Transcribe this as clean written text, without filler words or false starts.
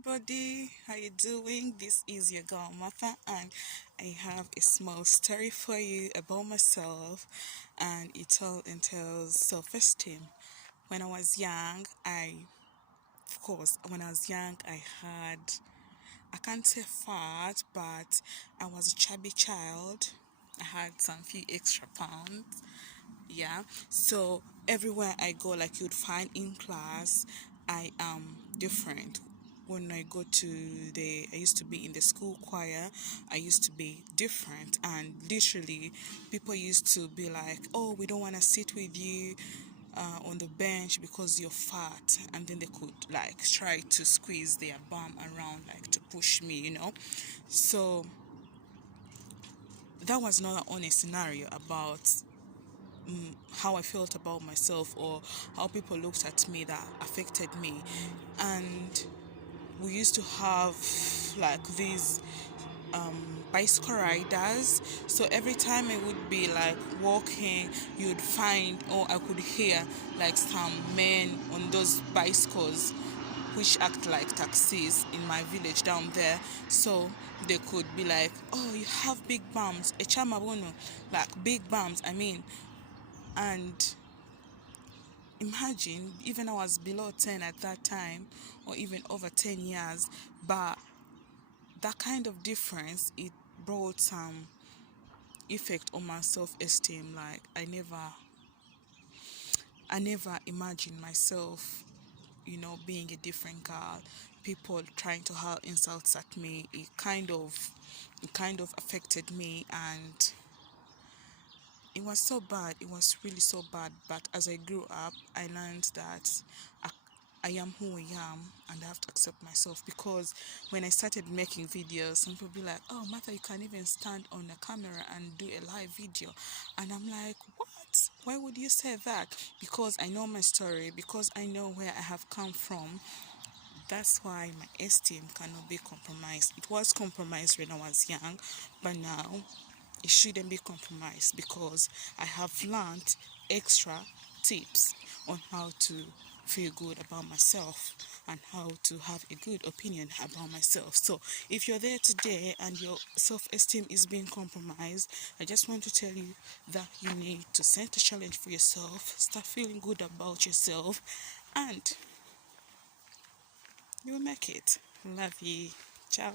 everybody, how you doing? This is your girl Martha, and I have a small story for you about myself, and it all entails self-esteem. When I was young, when I was young, I can't say fat, but I was a chubby child. I had some few extra pounds. Yeah, so everywhere I go, like you'd find in class, I am different. When I used to be in the school choir. I used to be different, and literally people used to be like, oh, we don't want to sit with you on the bench because you're fat, and then they could like try to squeeze their bum around, like to push me. So that was not an honest scenario about how I felt about myself, or how people looked at me that affected me. And we used to have like these bicycle riders. So every time I would be like walking, you'd find, or I could hear like some men on those bicycles which act like taxis in my village down there. So they could be like, oh, you have big bums, a chamabono, like big bums, I mean. And imagine, even I was below 10 at that time, or even over 10 years, but that kind of difference, it brought some effect on my self-esteem. Like I never imagined myself, being a different girl. People trying to hurl insults at me. It kind of affected me, and it was so bad. It was really so bad. But as I grew up, I learned that I, I am who I am, and I have to accept myself. Because when I started making videos, some people be like, "Oh, Martha, you can even stand on a camera and do a live video," and I'm like, "What? Why would you say that?" Because I know my story. Because I know where I have come from. That's why my esteem cannot be compromised. It was compromised when I was young, but now it shouldn't be compromised, because I have learned extra tips on how to feel good about myself and how to have a good opinion about myself. So if you're there today and your self-esteem is being compromised, I just want to tell you that you need to set a challenge for yourself, start feeling good about yourself, and you'll make it. Love you. Ciao.